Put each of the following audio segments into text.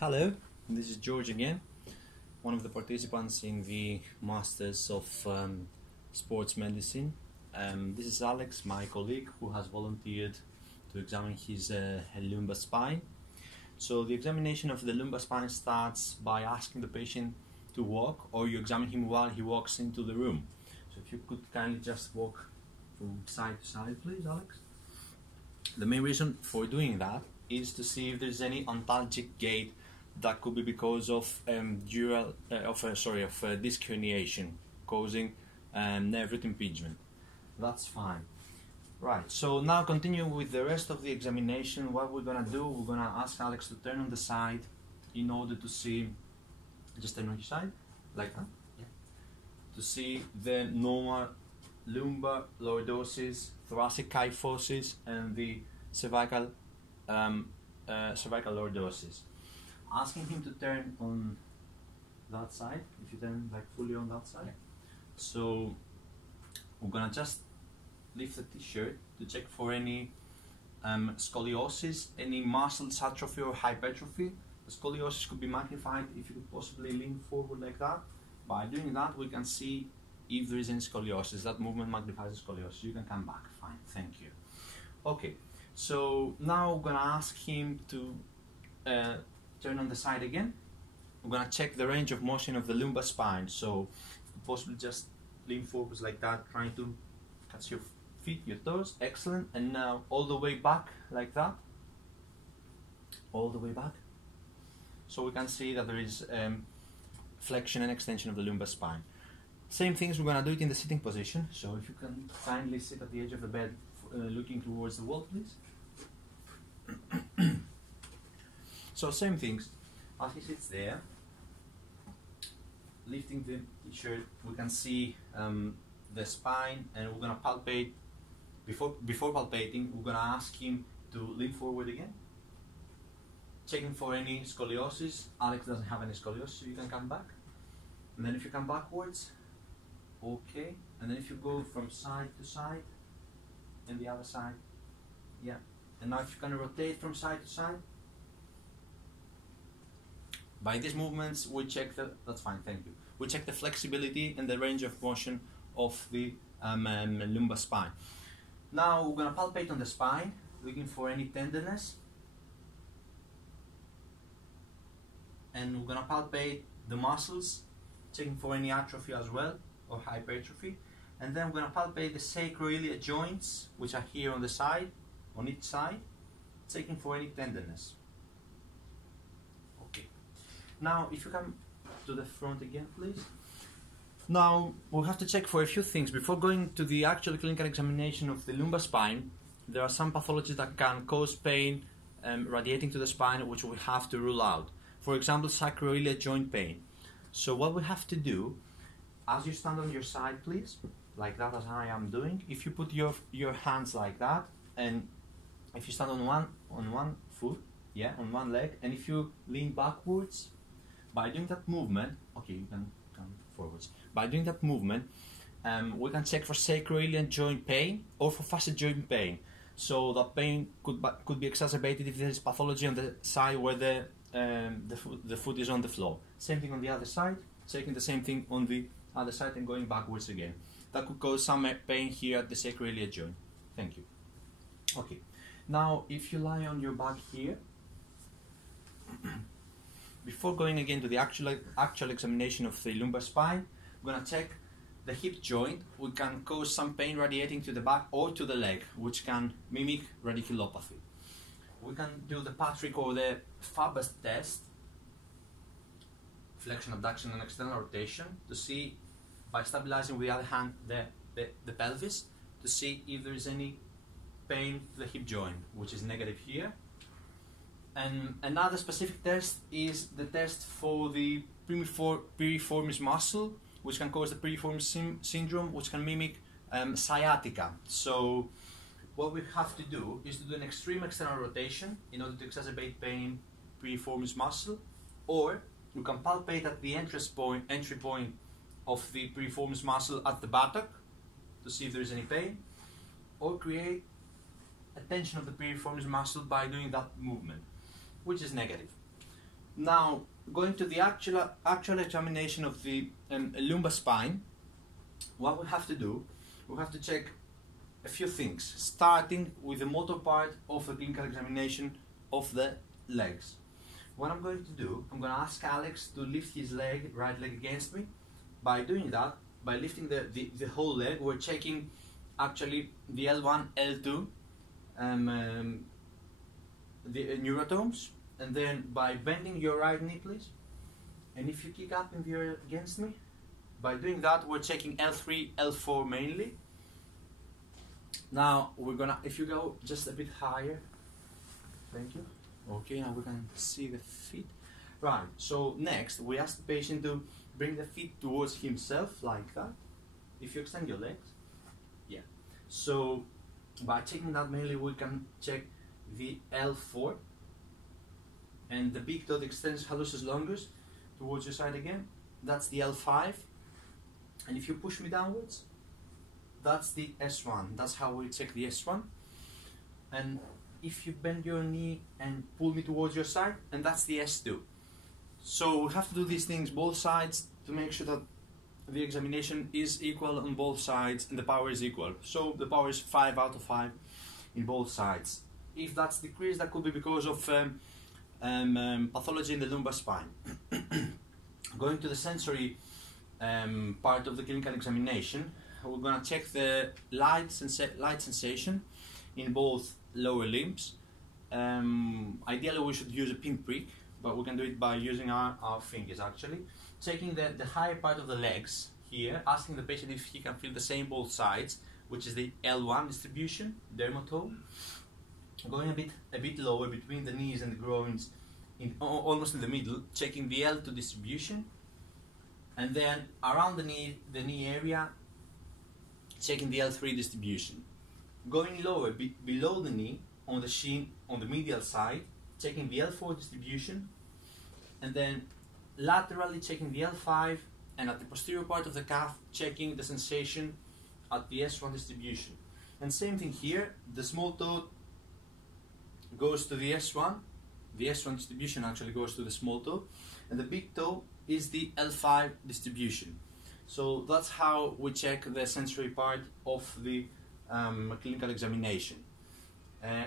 Hello, this is George again, one of the participants in the Masters of Sports Medicine. This is Alex, my colleague, who has volunteered to examine his lumbar spine. So the examination of the lumbar spine starts by asking the patient to walk, or you examine him while he walks into the room. So if you could kindly just walk from side to side, please, Alex. The main reason for doing that is to see if there's any ontologic gait that could be because of disc herniation causing nerve root impingement. That's fine. Right, so now continue with the rest of the examination. What we're gonna do, we're gonna ask Alex to turn on the side in order to see, just turn on your side, like that, yeah. To see the normal lumbar lordosis, thoracic kyphosis, and the cervical lordosis. Asking him to turn on that side, if you turn like fully on that side. Yeah. So we're gonna just lift the t-shirt to check for any scoliosis, any muscle atrophy or hypertrophy. The scoliosis could be magnified if you could possibly lean forward like that. By doing that, we can see if there is any scoliosis. That movement magnifies the scoliosis. You can come back. Fine, thank you. Okay, so now we're gonna ask him to turn on the side again. We're gonna check the range of motion of the lumbar spine. So possibly just lean forwards like that, trying to catch your feet, your toes. Excellent. And now all the way back like that. All the way back. So we can see that there is flexion and extension of the lumbar spine. Same things, we're gonna do it in the sitting position. So if you can kindly sit at the edge of the bed, looking towards the wall, please. So same things, as he sits there, lifting the t-shirt, we can see the spine, and we're gonna palpate. Before palpating, we're gonna ask him to lean forward again, checking for any scoliosis. Alex doesn't have any scoliosis, so you can come back. And then if you come backwards, okay. And then if you go from side to side, and the other side, yeah. And now if you can rotate from side to side. By these movements, we check that's fine, thank you. We check the flexibility and the range of motion of the lumbar spine. Now we're gonna palpate on the spine, looking for any tenderness. And we're gonna palpate the muscles, checking for any atrophy as well, or hypertrophy. And then we're gonna palpate the sacroiliac joints, which are here on the side, on each side, checking for any tenderness. Now, if you come to the front again, please. Now, we'll have to check for a few things. Before going to the actual clinical examination of the lumbar spine, there are some pathologies that can cause pain radiating to the spine, which we have to rule out. For example, sacroiliac joint pain. So what we have to do, as you stand on your side, please, like that as I am doing, if you put your hands like that, and if you stand on one foot, yeah, on one leg, and if you lean backwards, by doing that movement, okay, you can come forwards. By doing that movement, we can check for sacroiliac joint pain or for facet joint pain. So that pain could be exacerbated if there is pathology on the side where the foot is on the floor. Same thing on the other side, checking the same thing on the other side and going backwards again. That could cause some pain here at the sacroiliac joint. Thank you. Okay, now if you lie on your back here, before going again to the actual examination of the lumbar spine, we're going to check the hip joint. We can cause some pain radiating to the back or to the leg, which can mimic radiculopathy. We can do the Patrick or the Faber's test, flexion, abduction, and external rotation, to see, by stabilizing with the other hand the pelvis, to see if there is any pain to the hip joint, which is negative here. And another specific test is the test for the piriformis muscle, which can cause the piriformis syndrome, which can mimic sciatica. So what we have to do is to do an extreme external rotation in order to exacerbate pain piriformis muscle, or you can palpate at the entry point of the piriformis muscle at the buttock to see if there is any pain, or create a tension of the piriformis muscle by doing that movement, which is negative. Now, going to the actual examination of the lumbar spine, what we have to do, we have to check a few things, starting with the motor part of the clinical examination of the legs. What I'm going to do, I'm going to ask Alex to lift his right leg against me. By doing that, by lifting the whole leg, we're checking actually the L1, L2, the neurotomes, and then by bending your right knee, please, and if you kick up in the air against me, by doing that, we're checking L3, L4 mainly. Now we're gonna, if you go just a bit higher, thank you. Okay, now we can see the feet. Right, so next we ask the patient to bring the feet towards himself like that. If you extend your legs, yeah. So by checking that mainly we can check the L4 and the big toe extends hallucis longus towards your side again. That's the L5, and if you push me downwards, that's the S1. That's how we check the S1. And if you bend your knee and pull me towards your side, and that's the S2. So we have to do these things both sides to make sure that the examination is equal on both sides and the power is equal. So the power is 5 out of 5 in both sides. If that's decreased, that could be because of pathology in the lumbar spine. Going to the sensory part of the clinical examination, we're going to check the light sensation in both lower limbs. Ideally we should use a pinprick, but we can do it by using our fingers actually. Checking the higher part of the legs here, asking the patient if he can feel the same both sides, which is the L1 distribution, dermatome. Going a bit lower between the knees and the groins, almost in the middle, checking the L2 distribution. And then around the knee area, checking the L3 distribution. Going lower, below the knee, on the shin, on the medial side, checking the L4 distribution, and then laterally checking the L5, and at the posterior part of the calf, checking the sensation at the S1 distribution. And same thing here, the small toe goes to the S1 distribution actually goes to the small toe, and the big toe is the L5 distribution. So that's how we check the sensory part of the clinical examination.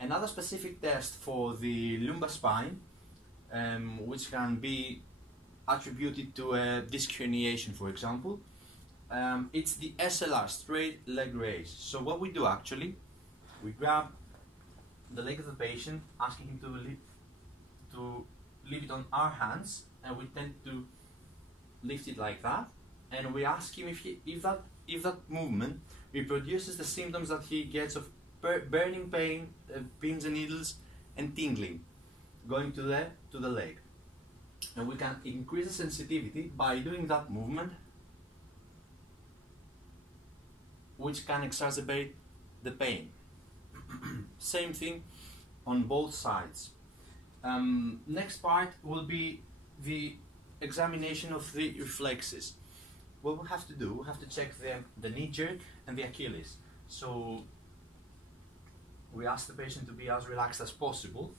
Another specific test for the lumbar spine, which can be attributed to a disc herniation, for example, it's the SLR, straight leg raise. So what we do actually, we grab the leg of the patient, asking him to leave it on our hands, and we tend to lift it like that, and we ask him if that movement reproduces the symptoms that he gets of burning pain, pins and needles, and tingling going to the leg. And we can increase the sensitivity by doing that movement, which can exacerbate the pain. Same thing on both sides. Next part will be the examination of the reflexes. What we have to do, we have to check the knee jerk and the Achilles. So we ask the patient to be as relaxed as possible.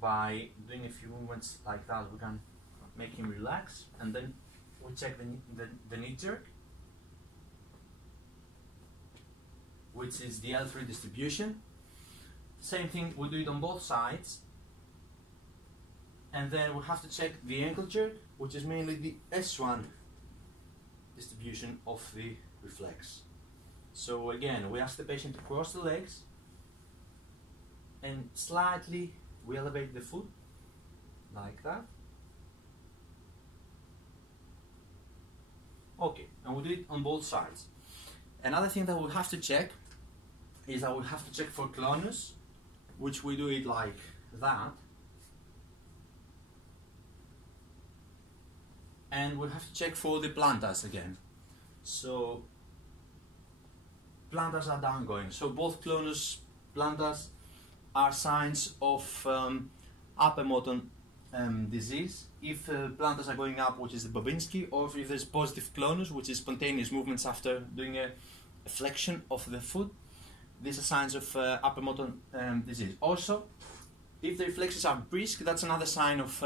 By doing a few movements like that, we can make him relax, and then we check the knee jerk, which is the L3 distribution. Same thing, we do it on both sides. And then we have to check the ankle jerk, which is mainly the S1 distribution of the reflex. So again, we ask the patient to cross the legs, and slightly we elevate the foot, like that. Okay, and we do it on both sides. Another thing that we have to check is that we have to check for clonus, which we do it like that. And we have to check for the plantars again. So plantars are downgoing. So both clonus, plantars are signs of upper motor disease. If plantars are going up, which is the Babinski, or if there's positive clonus, which is spontaneous movements after doing a flexion of the foot, these are signs of upper motor disease. Also, if the reflexes are brisk, that's another sign of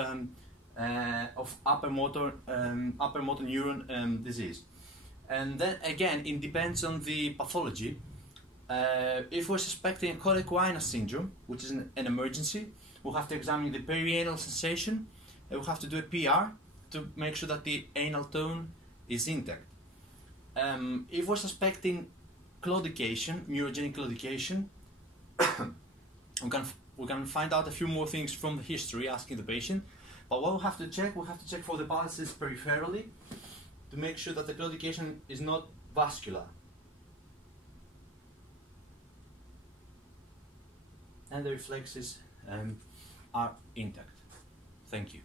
of upper motor neuron disease. And then again, it depends on the pathology. If we're suspecting a colic-Weiner syndrome, which is an emergency, we'll have to examine the perianal sensation, and we'll have to do a PR to make sure that the anal tone is intact. If we're suspecting claudication, neurogenic claudication, we can find out a few more things from the history, asking the patient. But what we'll have to check for the pulses peripherally to make sure that the claudication is not vascular. And the reflexes are intact. Thank you.